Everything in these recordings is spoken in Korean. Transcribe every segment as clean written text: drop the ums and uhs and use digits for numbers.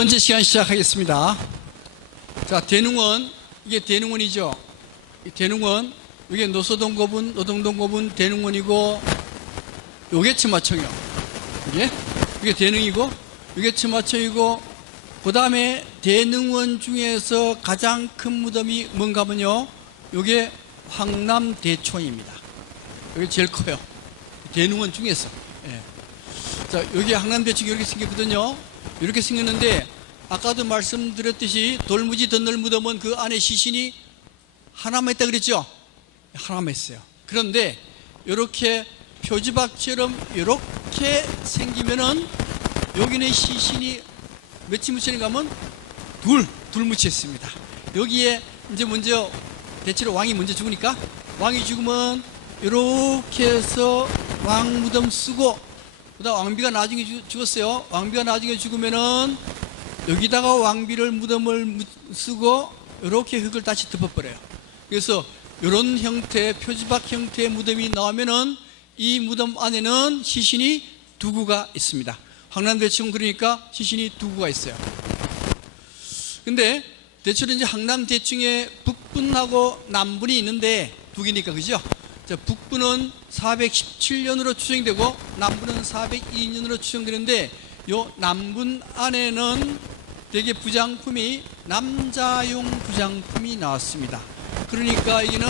번째 시간 시작하겠습니다. 자, 대능원, 이게 대능원이죠. 대능원, 이게 노소동고분, 노동동고분 대능원이고, 요게 치마청이요. 이게 대능이고, 이게 치마청이고, 그 다음에 대능원 중에서 가장 큰 무덤이 뭔가 하면요, 요게 황남대총입니다. 여기 제일 커요. 대능원 중에서. 예. 자, 여기 황남대총이 이렇게 생겼거든요. 이렇게 생겼는데, 아까도 말씀드렸듯이 돌무지 덧널 무덤은 그 안에 시신이 하나만 있다 그랬죠? 하나만 있어요. 그런데 이렇게 표지박처럼 이렇게 생기면은 여기는 시신이 몇이 묻혀있는가 하면 둘 묻혀있습니다. 여기에 이제 먼저 대체로 왕이 먼저 죽으니까 왕이 죽으면 이렇게 해서 왕 무덤 쓰고, 그 다음 왕비가 나중에 죽었어요. 왕비가 나중에 죽으면은 여기다가 왕비를 무덤을 쓰고 이렇게 흙을 다시 덮어버려요. 그래서 이런 형태, 표지박 형태의 무덤이 나오면은 이 무덤 안에는 시신이 두 구가 있습니다. 황남대총은 그러니까 시신이 두 구가 있어요. 근데 대체로 이제 황남대총에 북분하고 남분이 있는데 두 개니까, 그죠? 자, 북분은 417년으로 추정되고 남분은 402년으로 추정되는데, 요 남분 안에는 되게 부장품이 남자용 부장품이 나왔습니다. 그러니까 여기는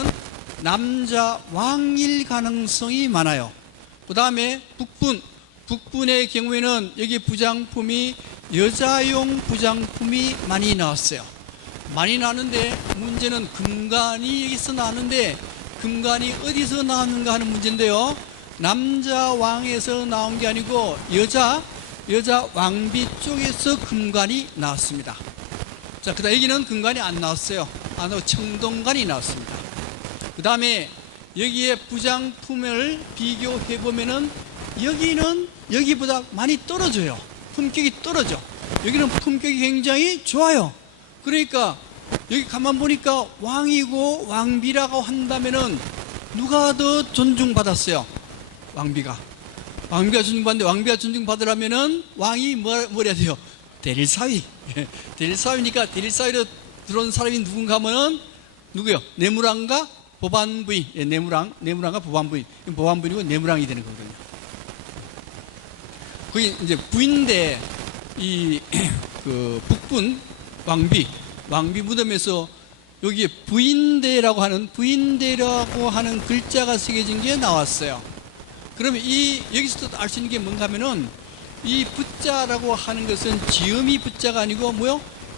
남자 왕일 가능성이 많아요. 그 다음에 북분의 경우에는 여기 부장품이 여자용 부장품이 많이 나왔어요. 많이 나왔는데 문제는 금관이 여기서 나왔는데, 금관이 어디서 나왔는가 하는 문제인데요, 남자 왕에서 나온 게 아니고 여자 왕비 쪽에서 금관이 나왔습니다. 자, 그 다음 여기는 금관이 안 나왔어요. 안 나오고 청동관이 나왔습니다. 그 다음에 여기에 부장품을 비교해 보면은 여기는 여기보다 많이 떨어져요. 품격이 떨어져. 여기는 품격이 굉장히 좋아요. 그러니까 여기 가만 보니까 왕이고 왕비라고 한다면은 누가 더 존중받았어요? 왕비가 존중받는데, 왕비가 존중받으려면은 왕이 뭘 해야 돼요? 대릴사위. 대릴사위니까 대릴사위로 들어온 사람이 누군가 하면은 누구요? 내무랑과 보반부인. 내무랑과 보반부인. 보반부인이고 내무랑이 되는 거거든요. 거기 이제 부인대, 북분 왕비 무덤에서 여기에 부인대라고 하는 글자가 새겨진 게 나왔어요. 그러면 여기서도 알 수 있는 게 뭔가 하면은, 이 부자라고 하는 것은 지음이 부자가 아니고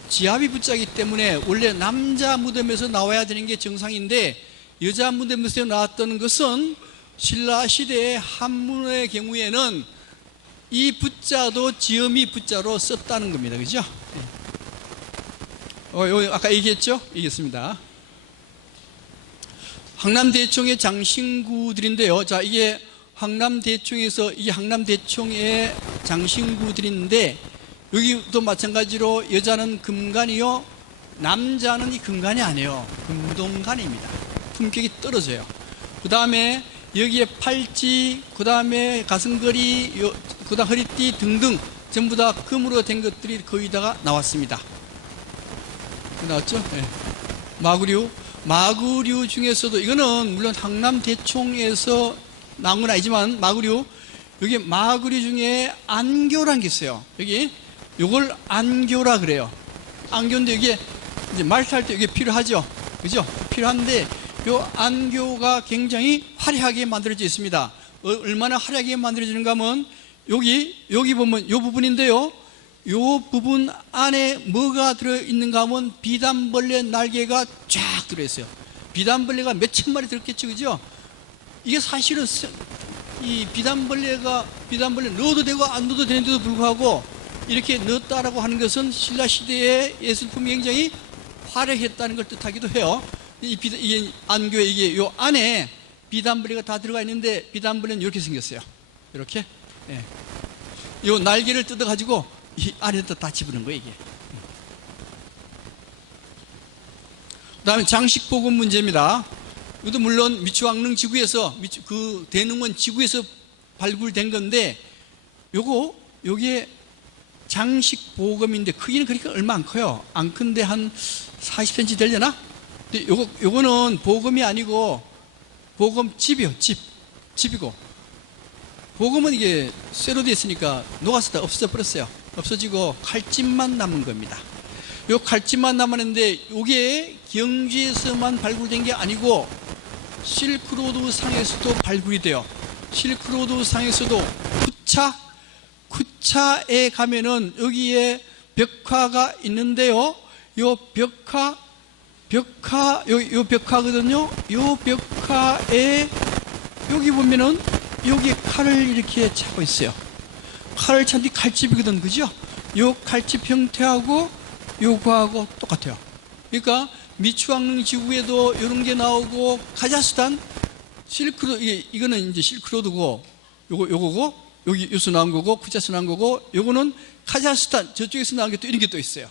지압이 부자이기 때문에 원래 남자 무덤에서 나와야 되는 게 정상인데, 여자 무덤에서 나왔던 것은 신라 시대의 한문의 경우에는 이 부자도 지음이 부자로 썼다는 겁니다. 그죠? 아까 얘기했죠? 얘기했습니다. 황남대총의 장신구들인데요. 자, 이게 황남대총에서, 이게 황남대총의 장신구들인데, 여기도 마찬가지로 여자는 금관이요, 남자는 이 금관이 아니에요. 금동관입니다. 품격이 떨어져요. 그 다음에 여기에 팔찌, 그 다음에 가슴걸이, 그 다음 허리띠 등등 전부 다 금으로 된 것들이 거의 다가 나왔습니다. 나왔죠? 네. 마구류 중에서도, 이거는 물론 황남대총에서 나온 건 아니지만 여기 마구류 중에 안교란 게 있어요. 요걸 안교라 그래요. 안교인데 이게 이제 말탈 때 이게 필요하죠. 그죠? 필요한데 요 안교가 굉장히 화려하게 만들어져 있습니다. 얼마나 화려하게 만들어지는가 하면 여기 보면 요 부분인데요. 요 부분 안에 뭐가 들어있는가 하면 비단벌레 날개가 쫙 들어있어요. 비단벌레가 몇천 마리 들었겠죠. 그죠? 이게 사실은 이 비단벌레 넣어도 되고 안 넣어도 되는데도 불구하고 이렇게 넣었다라고 하는 것은 신라 시대의 예술품이 굉장히 화려했다는 걸 뜻하기도 해요. 이게 안교에 이게 요 안에 비단벌레가 다 들어가 있는데, 비단벌레는 이렇게 생겼어요. 이렇게. 예. 요 날개를 뜯어가지고 이 안에다 다 집어넣은 거예요, 이게. 그 다음에 장식보급 문제입니다. 이것도 물론 미추왕릉 지구에서, 그 대능원 지구에서 발굴된 건데, 요게 장식 보검인데 크기는 그렇게 얼마 안 커요. 안 큰데 한 40cm 되려나? 근데 요거는 보검이 아니고 보검집이요. 집이고, 보검은 이게 쇠로 되어 있으니까 녹아서 다 없어져 버렸어요. 없어지고 칼집만 남은 겁니다. 요 칼집만 남았는데 이게 경주에서만 발굴된 게 아니고 실크로드 상에서도 발굴이 돼요. 실크로드 상에서도 쿠차에 가면은 여기에 벽화가 있는데요. 요 벽화거든요. 요 벽화에 여기 보면은 여기 칼을 이렇게 차고 있어요. 칼을 찬 뒤 칼집이거든, 그죠? 요 칼집 형태하고 요거하고 똑같아요. 그러니까 미추왕릉 지구에도 이런 게 나오고, 카자흐스탄 실크로드, 이거는 이제 실크로드고, 요거고, 여기서 나온 거고, 쿠차에서 나온 거고, 요거는 카자흐스탄 저쪽에서 나온 게 또 이런 게 또 있어요.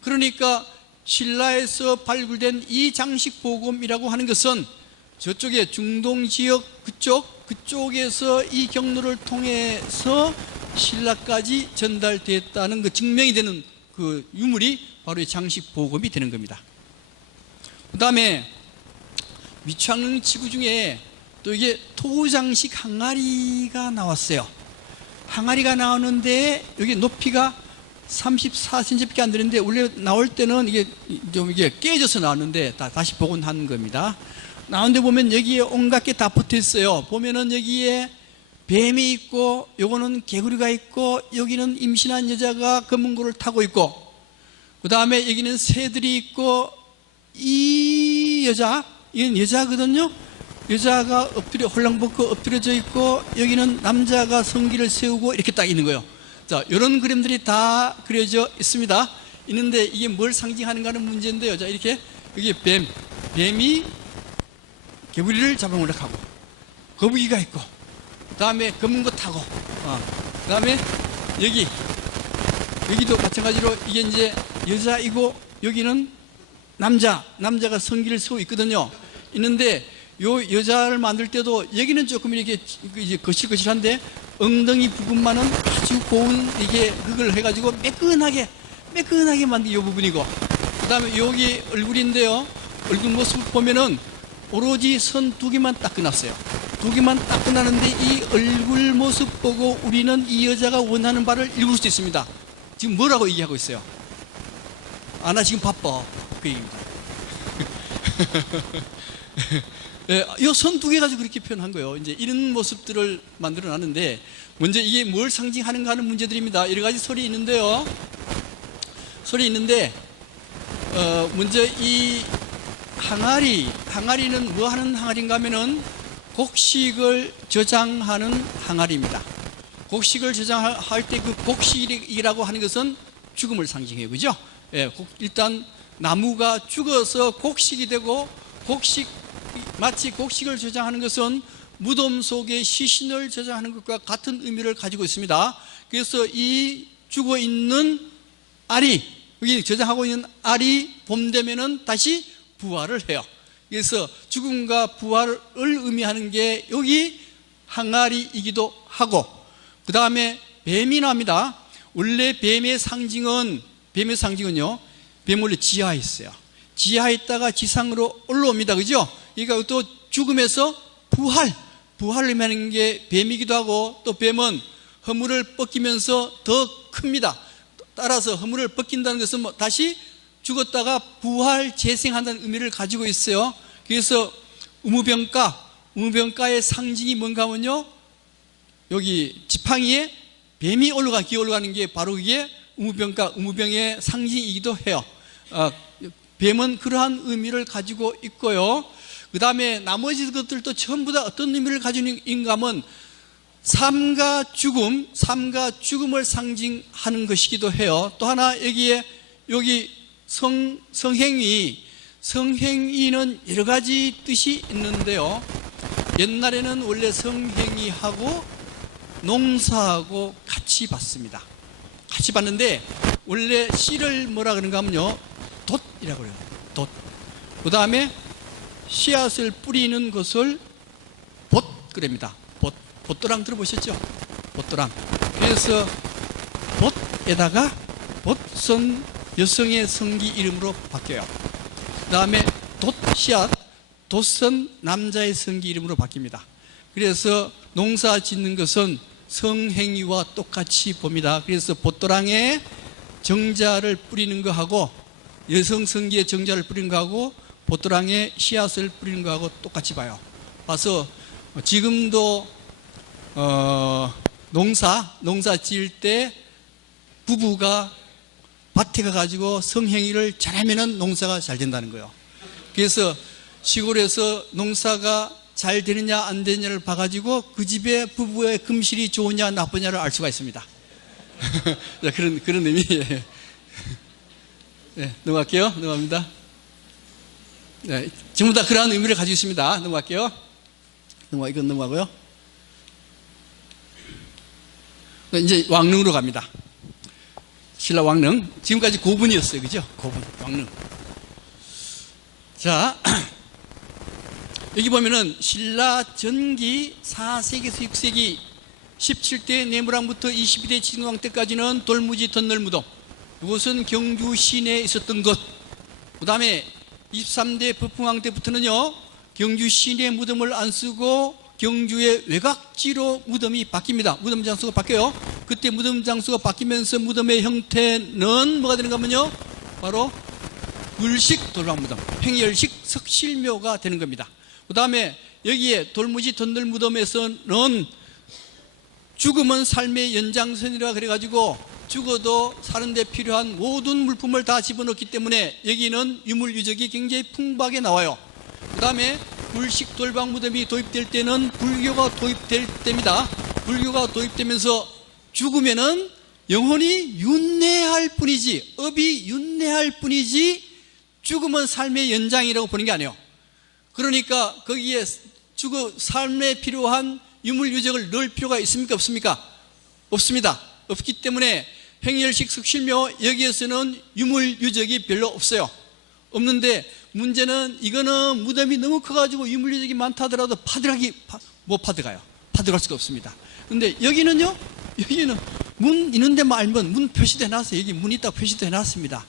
그러니까 신라에서 발굴된 이 장식 보검이라고 하는 것은 저쪽에 중동 지역 그쪽에서 이 경로를 통해서 신라까지 전달됐다는 그 증명이 되는 그 유물이 바로 이 장식 보검이 되는 겁니다. 그 다음에 미추왕릉 지구 중에 또 이게 토장식 항아리가 나왔어요. 항아리가 나오는데 여기 높이가 34cm밖에 안 되는데, 원래 나올 때는 이게 좀 깨져서 나왔는데 다시 복원한 겁니다. 나오는데 보면 여기에 온갖 게 다 붙어 있어요. 보면은 여기에 뱀이 있고, 요거는 개구리가 있고, 여기는 임신한 여자가 검은고를 타고 있고, 그 다음에 여기는 새들이 있고, 이 여자, 이건 여자거든요. 여자가 홀랑벗고 엎드려져 있고, 여기는 남자가 성기를 세우고 이렇게 딱 있는 거예요. 자, 이런 그림들이 다 그려져 있습니다. 있는데 이게 뭘 상징하는가 하는 문제인데요. 자, 이렇게 여기 뱀이 개구리를 잡아먹으려고 하고, 거북이가 있고, 그 다음에 검은 거 타고, 그 다음에 여기도 마찬가지로 이게 이제 여자이고, 여기는 남자가 성기를 세우고 있거든요. 있는데 요 여자를 만들 때도 여기는 조금 이렇게 이제 거실거실한데, 엉덩이 부분만은 아주 고운 이게 그걸 해가지고 매끈하게 만든 요 부분이고, 그 다음에 여기 얼굴인데요. 얼굴 모습 보면은 오로지 선 두 개만 딱 끝났어요. 두 개만 딱 끝나는데 이 얼굴 모습 보고 우리는 이 여자가 원하는 바를 읽을 수 있습니다. 지금 뭐라고 얘기하고 있어요? 나 지금 바빠. 그 얘기입니다. 이 선 두 개 가지고 그렇게 표현한 거예요. 이제 이런 모습들을 만들어 놨는데, 먼저 이게 뭘 상징하는가 하는 문제들입니다. 여러 가지 설이 있는데요. 먼저 이 항아리는 뭐 하는 항아리인가 하면은 곡식을 저장하는 항아리입니다. 곡식을 저장할 때 그 곡식이라고 하는 것은 죽음을 상징해요. 그죠? 예, 일단 나무가 죽어서 곡식이 되고, 마치 곡식을 저장하는 것은 무덤 속에 시신을 저장하는 것과 같은 의미를 가지고 있습니다. 그래서 이 죽어 있는 알이, 여기 저장하고 있는 알이 봄 되면은 다시 부활을 해요. 그래서 죽음과 부활을 의미하는 게 여기 항아리이기도 하고, 그 다음에 뱀이 나옵니다. 원래 뱀의 상징은요, 뱀 원래 지하에 있어요. 지하에 있다가 지상으로 올라옵니다. 그죠? 그러니까 또 죽음에서 부활을 의미하는 게 뱀이기도 하고, 또 뱀은 허물을 벗기면서 더 큽니다. 따라서 허물을 벗긴다는 것은 다시 죽었다가 부활 재생한다는 의미를 가지고 있어요. 그래서 우무병가의 상징이 뭔가 하면요, 여기 지팡이에 뱀이 기어 올라가는 게 바로 이게 우무병의 상징이기도 해요. 뱀은 그러한 의미를 가지고 있고요. 그 다음에 나머지 것들도 전부 다 어떤 의미를 가지고 있는가 하면 삶과 죽음을 상징하는 것이기도 해요. 또 하나 여기 성행위는 여러 가지 뜻이 있는데요. 옛날에는 원래 성행위하고 농사하고 같이 받습니다. 같이 받는데, 원래 씨를 뭐라 그런가 하면요, 돛이라고 그래요. 돛. 그 다음에 씨앗을 뿌리는 것을 봇그랍니다. 봇도랑 들어보셨죠? 봇도랑. 그래서 돛에다가 돛선 여성의 성기 이름으로 바뀌어요. 그 다음에 돛씨앗 돛선 남자의 성기 이름으로 바뀝니다. 그래서 농사 짓는 것은 성행위와 똑같이 봅니다. 그래서 보토랑에 정자를 뿌리는 거하고 여성 성기에 정자를 뿌리는 거하고 보토랑에 씨앗을 뿌리는 거하고 똑같이 봐요. 봐서 지금도 농사 지을 때 부부가 밭에 가가지고 성행위를 잘하면은 농사가 잘 된다는 거예요. 그래서 시골에서 농사가 잘 되느냐 안 되느냐를 봐가지고 그 집의 부부의 금실이 좋으냐 나쁘냐를 알 수가 있습니다. 그런 의미예요. 네, 넘어갈게요. 넘어갑니다. 네, 전부 다 그러한 의미를 가지고 있습니다. 넘어갈게요. 이건 넘어가고요. 네, 이제 왕릉으로 갑니다. 신라 왕릉. 지금까지 고분이었어요. 그죠? 고분, 왕릉. 자, 여기 보면은 신라 전기 4세기에서 6세기 17대 내무랑부터 22대 진왕 때까지는 돌무지 덧널무덤. 이것은 경주 시내에 있었던 것. 그 다음에 23대 법흥왕 때부터는요, 경주 시내 무덤을 안 쓰고 경주의 외곽지로 무덤이 바뀝니다. 무덤 장소가 바뀌어요. 그때 무덤 장소가 바뀌면서 무덤의 형태는 뭐가 되는가 하면요, 바로 불식 돌방무덤, 횡열식 석실묘가 되는 겁니다. 그 다음에 여기에 돌무지 덧널 무덤에서는 죽음은 삶의 연장선이라 그래가지고 죽어도 사는 데 필요한 모든 물품을 다 집어넣기 때문에 여기는 유물유적이 굉장히 풍부하게 나와요. 그 다음에 불식 돌방 무덤이 도입될 때는 불교가 도입될 때입니다. 불교가 도입되면서 죽으면은 영혼이 윤회할 뿐이지, 업이 윤회할 뿐이지 죽음은 삶의 연장이라고 보는 게 아니에요. 그러니까 거기에 삶에 필요한 유물유적을 넣을 필요가 있습니까? 없습니까? 없습니다. 없기 때문에 횡열식 석실묘 여기에서는 유물유적이 별로 없어요. 없는데 문제는 이거는 무덤이 너무 커가지고 유물유적이 많다 하더라도 못 파들어가요. 파들어갈 수가 없습니다. 근데 여기는요, 여기는 문 있는 데만 알면 문 표시돼 놨어요. 여기 문 있다고 표시돼 놨습니다.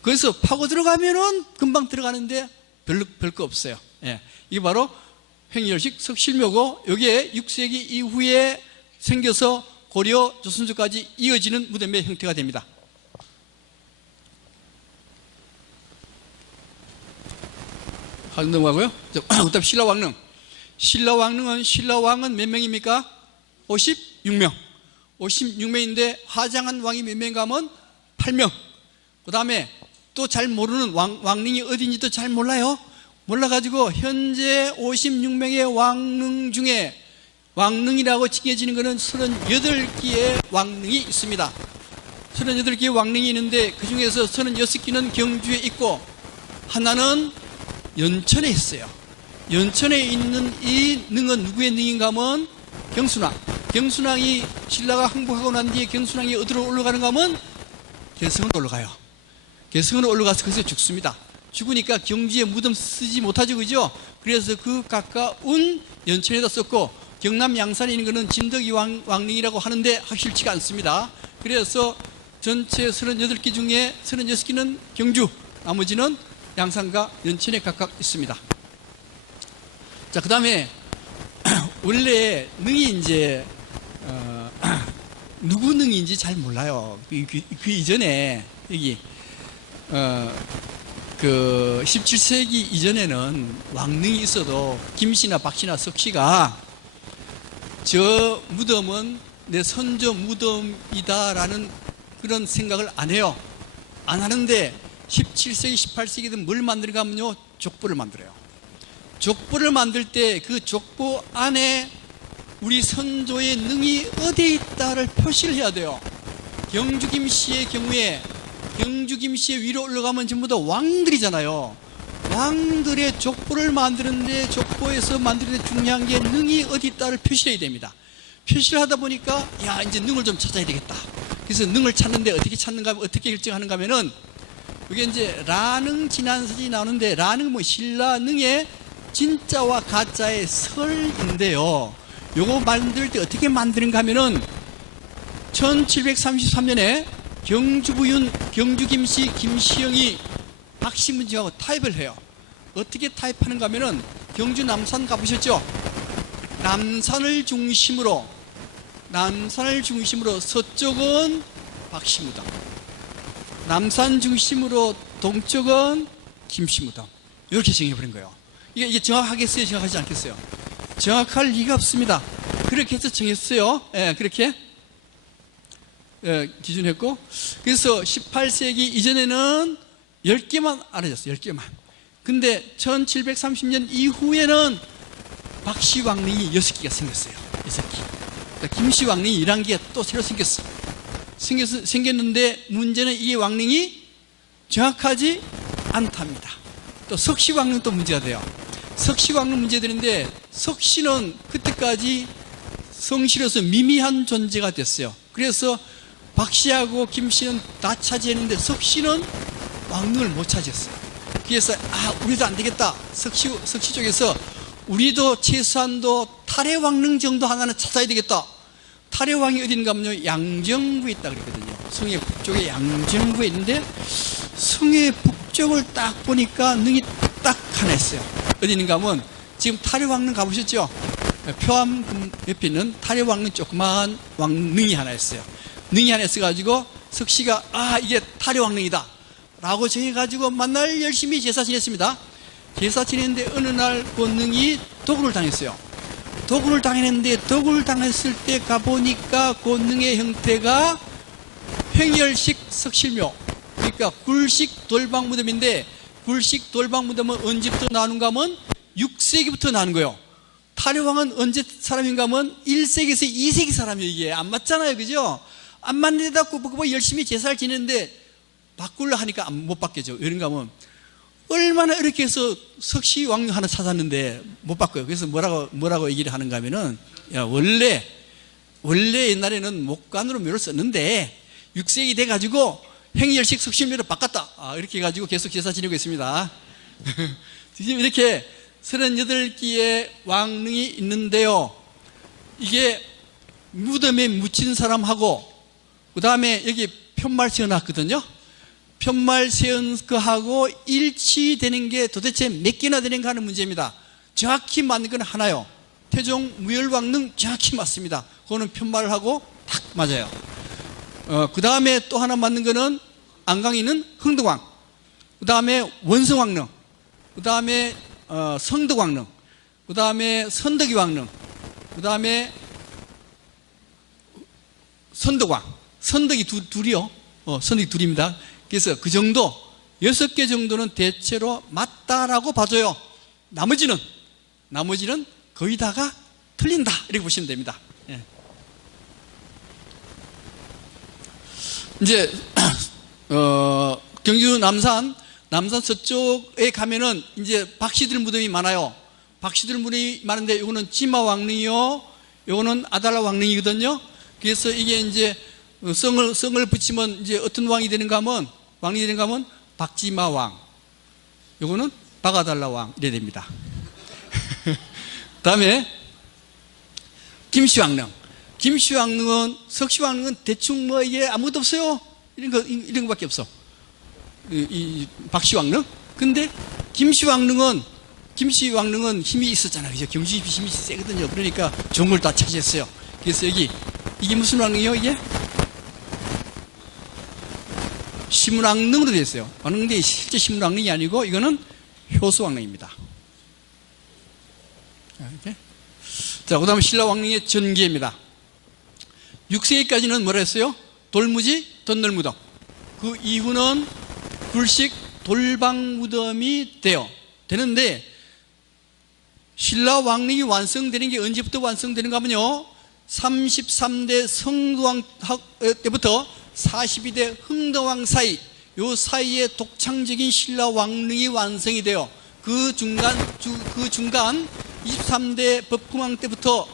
그래서 파고 들어가면은 금방 들어가는데 별거 없어요. 예. 이게 바로 횡열식 석실묘고, 여기에 6세기 이후에 생겨서 고려, 조선조까지 이어지는 무덤의 형태가 됩니다. 넘어가고요. 그다음 신라왕릉. 신라왕은 몇 명입니까? 56명. 56명인데 화장한 왕이 몇 명인가 하면 8명. 그 다음에 또 잘 모르는 왕릉이 어딘지도 잘 몰라요. 몰라가지고 현재 56명의 왕릉 중에 왕릉이라고 칭해지는 것은 38개의 왕릉이 있습니다. 38개의 왕릉이 있는데 그 중에서 36개는 경주에 있고 하나는 연천에 있어요. 연천에 있는 이 능은 누구의 능인가 하면 경순왕. 경순왕이 신라가 항복하고 난 뒤에 경순왕이 어디로 올라가는가 하면 개성으로 올라가요. 개성으로 올라가서 거기서 죽습니다. 죽으니까 경주에 무덤 쓰지 못하죠, 그죠? 그래서 그 가까운 연천에다 썼고, 경남 양산에 있는 것은 진덕이 왕릉이라고 하는데 확실치가 않습니다. 그래서 전체 38개 중에 36개는 경주, 나머지는 양산과 연천에 각각 있습니다. 자, 그 다음에 원래 능이 이제 누구 능인지 잘 몰라요. 그 이전에 여기 그 17세기 이전에는 왕릉이 있어도 김씨나 박씨나 석씨가 저 무덤은 내 선조 무덤이다라는 그런 생각을 안 해요. 안 하는데 17세기, 18세기는 뭘 만드는가 하면요, 족보를 만들어요. 족보를 만들 때 그 족보 안에 우리 선조의 능이 어디에 있다를 표시를 해야 돼요. 경주 김씨의 경우에 경주 김씨의 위로 올라가면 전부 다 왕들이잖아요. 왕들의 족보를 만드는데, 족보에서 만드는데 중요한 게 능이 어디 있다를 표시해야 됩니다. 표시를 하다 보니까 야, 이제 능을 좀 찾아야 되겠다. 그래서 능을 찾는데 어떻게 찾는가, 어떻게 결정하는가 하면은 이게 이제 라능 진안설이 나오는데, 라능 뭐 신라능의 진짜와 가짜의 설인데요. 요거 만들 때 어떻게 만드는가 하면은 1733년에 경주부윤, 경주김씨, 김시영이 박씨문제하고 타협을 해요. 어떻게 타협하는가 하면은 경주 남산 가보셨죠? 남산을 중심으로 서쪽은 박씨무덤, 남산 중심으로 동쪽은 김씨무덤, 이렇게 정해버린 거예요. 이게 정확하겠어요? 정확하지 않겠어요? 정확할 리가 없습니다. 그렇게 해서 정했어요. 예, 그렇게 기준했고, 그래서 18세기 이전에는 10개만 알아졌어요. 10개만. 근데 1730년 이후에는 박씨 왕릉이 6개가 생겼어요. 6개. 그러니까 김씨 왕릉이 11개가 또 새로 생겼는데 문제는 이 왕릉이 정확하지 않답니다. 또 석씨 왕릉도 문제가 돼요. 석씨 왕릉 문제되는데, 석씨는 그때까지 성씨로서 미미한 존재가 됐어요. 그래서 박씨하고 김씨는 다 차지했는데 석씨는 왕릉을 못 차지했어요. 그래서 우리도 안 되겠다. 석씨 쪽에서 우리도 최소한도 탈해 왕릉 정도 하나는 찾아야 되겠다. 탈해 왕이 어딘가 하면요, 양정구에 있다 그랬거든요. 성의 북쪽에 양정구에 있는데, 성의 북쪽을 딱 보니까 능이 딱 하나 있어요. 어디 있는가 하면 지금 탈해 왕릉 가보셨죠? 표암 옆에 있는 탈해 왕릉 조그마한 왕릉이 하나 있어요. 능이 하나 있어가지고 석씨가 이게 탈해 왕릉이다 라고 정해가지고 만날 열심히 제사 지냈습니다. 제사 지냈는데 어느 날 그 능이 도굴을 당했어요. 도굴을 당했는데, 도굴을 당했을 때 가보니까 그 능의 형태가 횡열식 석실묘, 그러니까 굴식 돌방무덤인데, 굴식 돌방무덤은 언제부터 나는가 하면 6세기부터 나는 거예요. 탈해왕은 언제 사람인가 하면 1세기에서 2세기 사람이에요. 이게 안 맞잖아요, 그죠? 안 맞는데다 뭐 열심히 제사를 지냈는데 바꾸려 하니까 못 바뀌죠. 이런가 하면 얼마나 이렇게 해서 석씨 왕릉 하나 찾았는데 못 바꿔요. 그래서 뭐라고 얘기를 하는가 하면은, 원래 옛날에는 목관으로 묘를 썼는데 6세기 돼가지고 행열식 석실묘로 바꿨다. 이렇게 해가지고 계속 제사 지내고 있습니다. 지금 이렇게 38개의 왕릉이 있는데요. 이게 무덤에 묻힌 사람하고, 그 다음에 여기 편말 세워놨거든요. 편말 세운 거하고 일치되는 게 도대체 몇 개나 되는가 하는 문제입니다. 정확히 맞는 건 하나요. 태종 무열왕릉 정확히 맞습니다. 그거는 편말을 하고 딱 맞아요. 그 다음에 또 하나 맞는 거는 안강에 있는 흥덕왕, 그 다음에 원성왕릉, 그 다음에 성덕왕릉, 그 다음에 선덕이왕릉, 그 다음에 선덕왕, 선덕이 둘이요. 선덕이 둘입니다. 그래서 그 정도 6개 정도는 대체로 맞다라고 봐줘요. 나머지는 거의 다가 틀린다 이렇게 보시면 됩니다. 예. 이제 경주 남산 서쪽에 가면은 이제 박씨들 무덤이 많아요. 박씨들 무덤이 많은데 이거는 지마 왕릉이요, 이거는 아달라 왕릉이거든요. 그래서 이게 이제 성을 붙이면 이제 어떤 왕이 되는가 하면 박지마 왕, 요거는 박아달라 왕 이래 됩니다. 다음에 김씨왕릉은 석씨왕릉은 대충 뭐 이게 아무것도 없어요. 이런 거밖에 없어. 이 박씨왕릉. 근데 김씨왕릉은 힘이 있었잖아, 그죠? 경주 힘이 세거든요. 그러니까 종을 다 차지했어요. 그래서 이게 무슨 왕릉이요? 이게 시문왕릉으로 되어 있어요. 왕릉인데 실제 시문왕릉이 아니고 이거는 효수왕릉입니다. 이렇게. 자, 그 다음에 신라왕릉의 전기입니다. 6세기까지는 뭐라 했어요? 돌무지, 덧널무덤. 그 이후는 굴식 돌방무덤이 되는데, 신라왕릉이 완성되는 게 언제부터 완성되는가 하면요, 33대 성도왕 때부터 42대 흥덕왕 사이, 요 사이에 독창적인 신라왕릉이 완성이 돼요. 그 중간 23대 법궁왕 때부터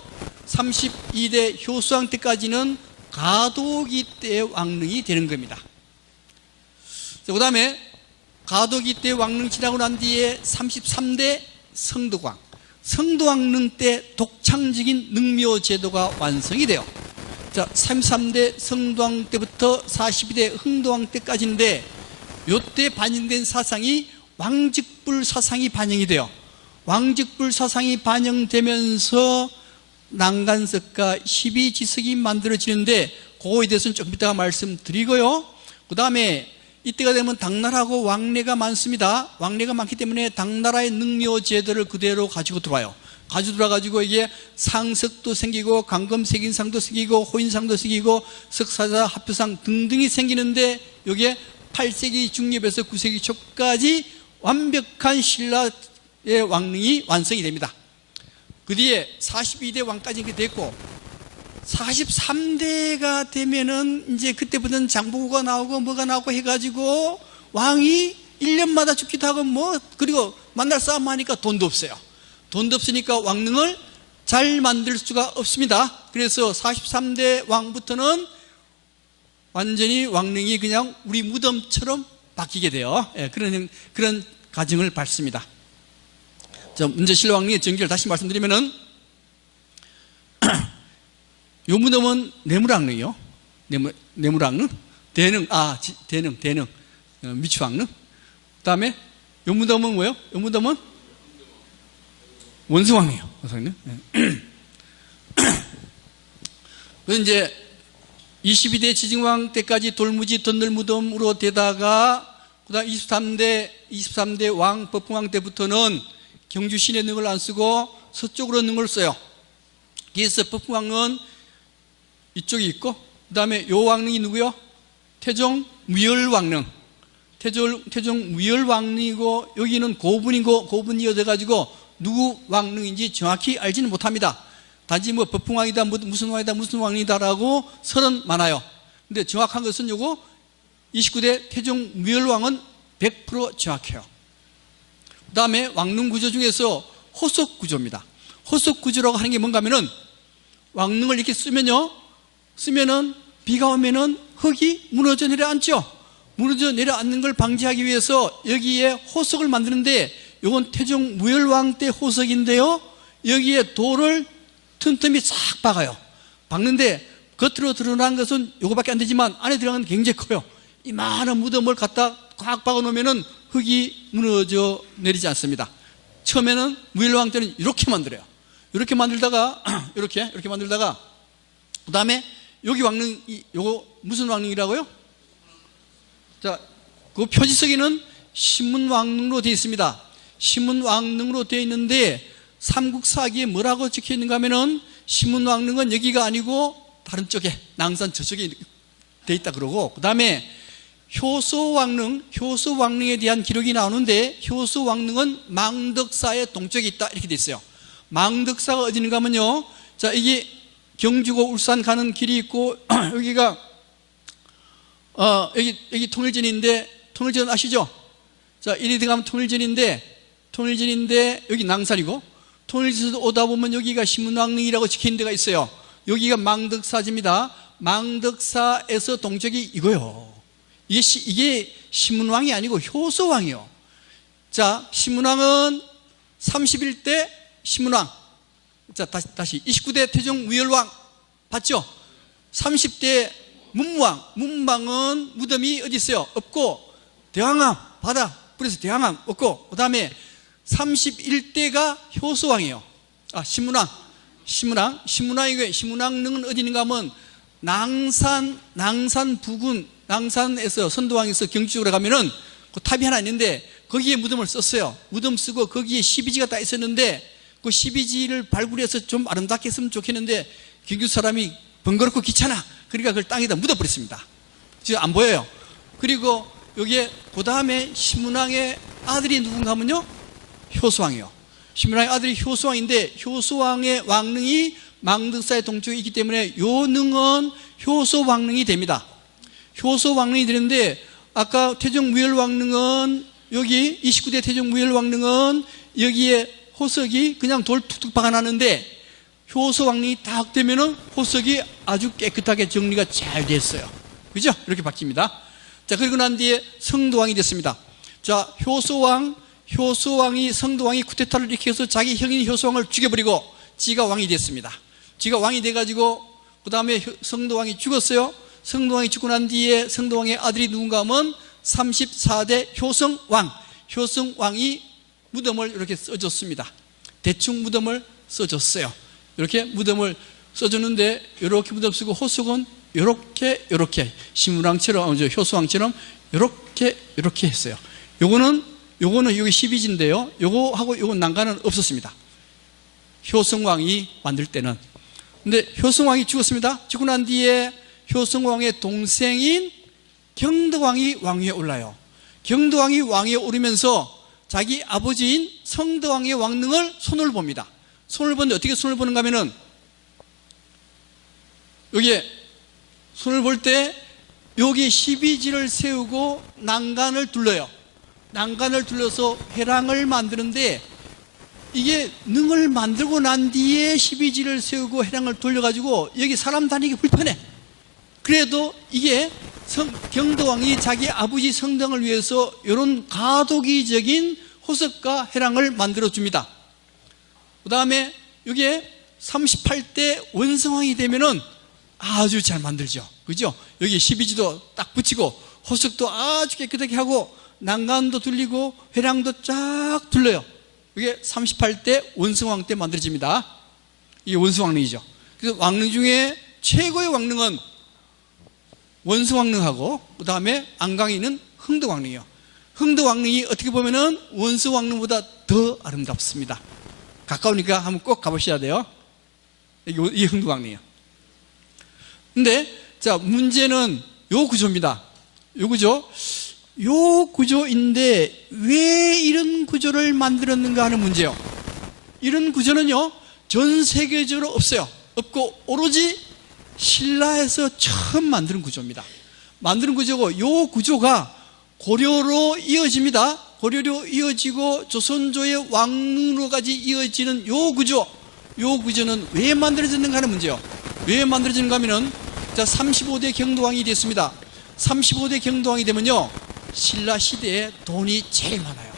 32대 효수왕 때까지는 가도기 때 왕릉이 되는 겁니다. 그 다음에 가도기 때 왕릉 지나고 난 뒤에 33대 성덕왕, 성덕왕릉 때 독창적인 능묘 제도가 완성이 돼요. 자, 33대 성도왕 때부터 42대 흥도왕 때까지인데 요때 반영된 사상이 왕직불 사상이 반영이 돼요. 왕직불 사상이 반영되면서 난간석과 12지석이 만들어지는데 그거에 대해서는 조금 이따가 말씀드리고요. 그 다음에 이때가 되면 당나라하고 왕래가 많습니다. 왕래가 많기 때문에 당나라의 능묘 제도를 그대로 가지고 들어와요. 가지고 들어와가지고 이게 상석도 생기고 강검색인상도 생기고 호인상도 생기고 석사자 합표상 등등이 생기는데 이게 8세기 중엽에서 9세기 초까지 완벽한 신라의 왕릉이 완성이 됩니다. 그 뒤에 42대 왕까지 이렇게 됐고 43대가 되면은 이제 그때부터는 장보고가 나오고 뭐가 나오고 해가지고 왕이 1년마다 죽기도 하고 뭐 그리고 만날 싸움 하니까 돈도 없어요. 돈도 없으니까 왕릉을 잘 만들 수가 없습니다. 그래서 43대 왕부터는 완전히 왕릉이 그냥 우리 무덤처럼 바뀌게 돼요. 그런 과정을 밟습니다. 자, 먼저 신라왕릉의 전기를 다시 말씀드리면은 요 무덤은 내물왕릉이요. 내물왕릉, 대능, 미추왕릉. 그 다음에 요 무덤은 뭐예요? 요 무덤은 원성왕이에요. 원성왕릉. 그래서 이제 22대 지증왕 때까지 돌무지 덧늘 무덤으로 되다가 그 다음 23대 왕 법흥왕 때부터는 경주 시내 능을 안 쓰고 서쪽으로 능을 써요. 그래서 법흥왕은 이쪽이 있고 그 다음에 요 왕릉이 누구요? 태종 무열왕릉. 태종 무열왕릉이고 여기는 고분이고 고분이 이어져가지고 누구 왕릉인지 정확히 알지는 못합니다. 단지 뭐 법흥왕이다 무슨 왕이다 무슨 왕이다라고 설은 많아요. 근데 정확한 것은 요거 29대 태종 무열왕은 100% 정확해요. 그 다음에 왕릉 구조 중에서 호석 구조입니다. 호석 구조라고 하는 게 뭔가 하면은 왕릉을 이렇게 쓰면은 비가 오면은 흙이 무너져 내려앉죠. 무너져 내려앉는 걸 방지하기 위해서 여기에 호석을 만드는데 이건 태종 무열왕 때 호석인데요. 여기에 돌을 틈틈이 싹 박아요. 박는데 겉으로 드러난 것은 이거밖에 안 되지만 안에 들어간 건 굉장히 커요. 이만한 무덤을 갖다 꽉 박아 놓으면은 흙이 무너져 내리지 않습니다. 처음에는 무열왕 때는 이렇게 만들어요. 이렇게 만들다가 이렇게 만들다가 그 다음에 여기 왕릉 요거 무슨 왕릉이라고요? 자, 그 표지석에는 신문왕릉으로 되어 있습니다. 신문왕릉으로 되어 있는데 삼국사기에 뭐라고 적혀 있는가 하면은 신문왕릉은 여기가 아니고 다른 쪽에 낭산 저쪽에 되어 있다 그러고 그 다음에 효소왕릉에 대한 기록이 나오는데 효소왕릉은 망덕사의 동쪽에 있다 이렇게 되어 있어요. 망덕사가 어디인가 하면요, 자, 이게 경주고 울산 가는 길이 있고 여기가 여기 통일전인데 통일전 아시죠? 자, 이리 들어가면 통일전인데 여기 낭산이고 통일전에서 오다 보면 여기가 신문왕릉이라고 적힌 데가 있어요. 여기가 망덕사지입니다. 망덕사에서 동쪽이 이거요. 이게 신문왕이 아니고 효소왕이요. 자, 신문왕은 31대 신문왕. 자, 다시 29대 태종 무열왕 봤죠? 30대 문무왕은 무덤이 어디 있어요? 없고 대왕암 바다 뿌려서 대왕암 없고 그 다음에 31대가 효소왕이에요. 신문왕이고요. 신문왕릉은 어디 있는가 하면 낭산 부근 낭산에서 선도왕에서 경주 쪽으로 가면은 그 탑이 하나 있는데 거기에 무덤을 썼어요. 무덤 쓰고 거기에 12지가 다 있었는데 그 12지를 발굴해서 좀 아름답게 했으면 좋겠는데 경주 사람이 번거롭고 귀찮아. 그러니까 그걸 땅에다 묻어버렸습니다. 지금 안 보여요. 그리고 여기에 그 다음에 신문왕의 아들이 누군가 하면요, 효소왕이요. 신문왕의 아들이 효소왕인데 효소왕의 왕릉이 망덕사의 동쪽에 있기 때문에 요 능은 효소왕릉이 됩니다. 효소왕릉이 되는데 아까 태종무열왕릉은 여기 29대 태종무열왕릉은 여기에 호석이 그냥 돌 툭툭 박아놨는데 효소왕릉이 딱 되면은 호석이 아주 깨끗하게 정리가 잘 됐어요. 그죠? 이렇게 바뀝니다. 자, 그리고 난 뒤에 성도왕이 됐습니다. 자, 효소왕이 성도왕이 쿠데타를 일으켜서 자기 형인 효소왕을 죽여버리고 지가 왕이 됐습니다. 지가 왕이 돼가지고 그 다음에 성도왕이 죽었어요. 성도왕이 죽고 난 뒤에 성도왕의 아들이 누군가 하면 34대 효성왕, 효성왕이 무덤을 이렇게 써줬습니다. 대충 무덤을 써줬어요. 이렇게 무덤을 써줬는데 이렇게 무덤 쓰고 호석은 이렇게 신무왕처럼 효성왕처럼 이렇게 했어요. 요거는 여기 12지인데요. 요거하고 요거 난관은 없었습니다. 효성왕이 만들 때는. 근데 효성왕이 죽었습니다. 죽고 난 뒤에 효성왕의 동생인 경덕왕이 왕위에 올라요. 경덕왕이 왕위에 오르면서 자기 아버지인 성덕왕의 왕릉을 손을 봅니다. 손을 보는데 어떻게 손을 보는가 하면은 여기에 손을 볼 때 여기 12지를 세우고 난간을 둘러요. 난간을 둘러서 회랑을 만드는데 이게 능을 만들고 난 뒤에 12지를 세우고 회랑을 돌려가지고 여기 사람 다니기 불편해. 그래도 이게 경덕왕이 자기 아버지 성당을 위해서 이런 가도기적인 호석과 회랑을 만들어줍니다. 그 다음에 이게 38대 원성왕이 되면은 아주 잘 만들죠. 그죠? 여기 12지도 딱 붙이고 호석도 아주 깨끗하게 하고 난간도 둘리고 회랑도 쫙 둘러요. 이게 38대 원성왕 때 만들어집니다. 이게 원성왕릉이죠. 그래서 왕릉 중에 최고의 왕릉은 원성왕릉하고 그 다음에 안강이는 흥덕왕릉이요. 흥덕왕릉이 어떻게 보면은 원성왕릉보다 더 아름답습니다. 가까우니까 한번 꼭 가보셔야 돼요. 이 흥덕왕릉이요. 근데 자, 문제는 요 구조입니다. 요 구조. 요 구조인데 왜 이런 구조를 만들었는가 하는 문제요. 이런 구조는요 전 세계적으로 없어요. 없고 오로지 신라에서 처음 만드는 구조입니다. 만드는 구조고 요 구조가 고려로 이어집니다. 고려로 이어지고 조선조의 왕릉으로까지 이어지는 요 구조. 요 구조는 왜 만들어졌는가 하는 문제요. 왜 만들어졌는가 하면은 자, 35대 경도왕이 됐습니다. 35대 경도왕이 되면요 신라 시대에 돈이 제일 많아요.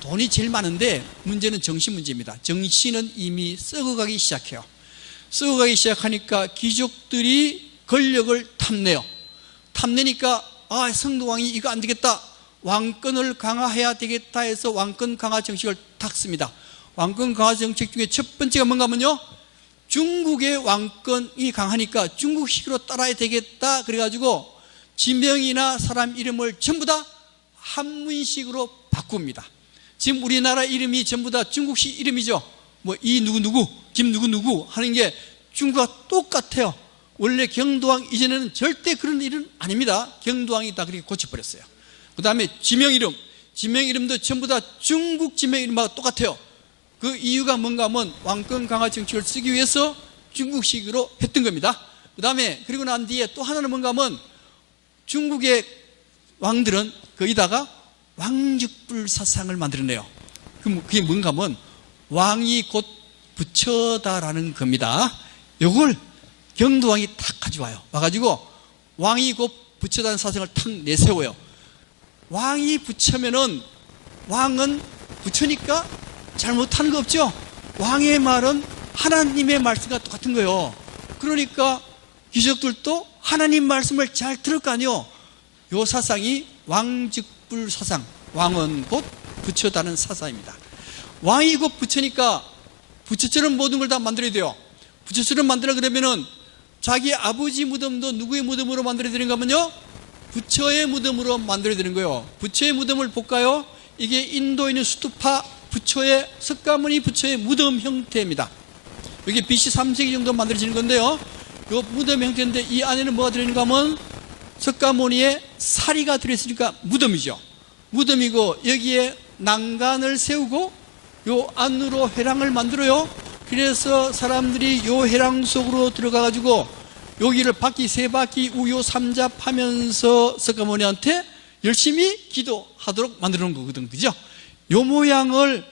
돈이 제일 많은데 문제는 정신 문제입니다. 정신은 이미 썩어가기 시작해요. 썩어가기 시작하니까 귀족들이 권력을 탐내요. 탐내니까 성도왕이 이거 안 되겠다, 왕권을 강화해야 되겠다 해서 왕권 강화 정책을 탁습니다. 왕권 강화 정책 중에 첫 번째가 뭔가 하면요 중국의 왕권이 강하니까 중국식으로 따라야 되겠다 그래가지고 지명이나 사람 이름을 전부 다 한문식으로 바꿉니다. 지금 우리나라 이름이 전부 다 중국식 이름이죠. 뭐 이 누구누구, 김 누구누구 하는 게 중국과 똑같아요. 원래 경도왕 이전에는 절대 그런 일은 아닙니다. 경도왕이 다 그렇게 고쳐버렸어요. 그 다음에 지명 이름도 전부 다 중국 지명 이름하고 똑같아요. 그 이유가 뭔가 하면 왕권 강화 정책을 쓰기 위해서 중국식으로 했던 겁니다. 그 다음에 그리고 난 뒤에 또 하나는 뭔가 하면 중국의 왕들은 거기다가 왕즉불 사상을 만들어내요. 그럼 그게 뭔가 하면 왕이 곧 부처다라는 겁니다. 이걸 경도왕이 탁 가져와요. 와가지고 왕이 곧 부처다는 사상을 탁 내세워요. 왕이 부처면은 왕은 부처니까 잘못하는 거 없죠. 왕의 말은 하나님의 말씀과 똑같은 거예요. 그러니까 귀족들도 하나님 말씀을 잘 들을 거 아니에요. 요 사상이 왕즉불 사상, 왕은 곧 부처다는 사상입니다. 왕이 곧 부처니까 부처처럼 모든 걸 다 만들어야 돼요. 부처처럼 만들어 그러면은 자기 아버지 무덤도 누구의 무덤으로 만들어야 되는가 하면요 부처의 무덤으로 만들어야 되는 거예요. 부처의 무덤을 볼까요? 이게 인도에 있는 수투파 부처의 석가모니 부처의 무덤 형태입니다. 이게 BC 3세기 정도 만들어지는 건데요. 이 무덤 형태인데 이 안에는 뭐가 들어있는가 하면 석가모니의 사리가 들어있으니까 무덤이죠. 무덤이고 여기에 난간을 세우고 요 안으로 회랑을 만들어요. 그래서 사람들이 요 회랑 속으로 들어가 가지고 여기를 바퀴 세 바퀴 우요 삼잡하면서 석가모니한테 열심히 기도하도록 만들어 놓은 거거든. 그죠? 요 모양을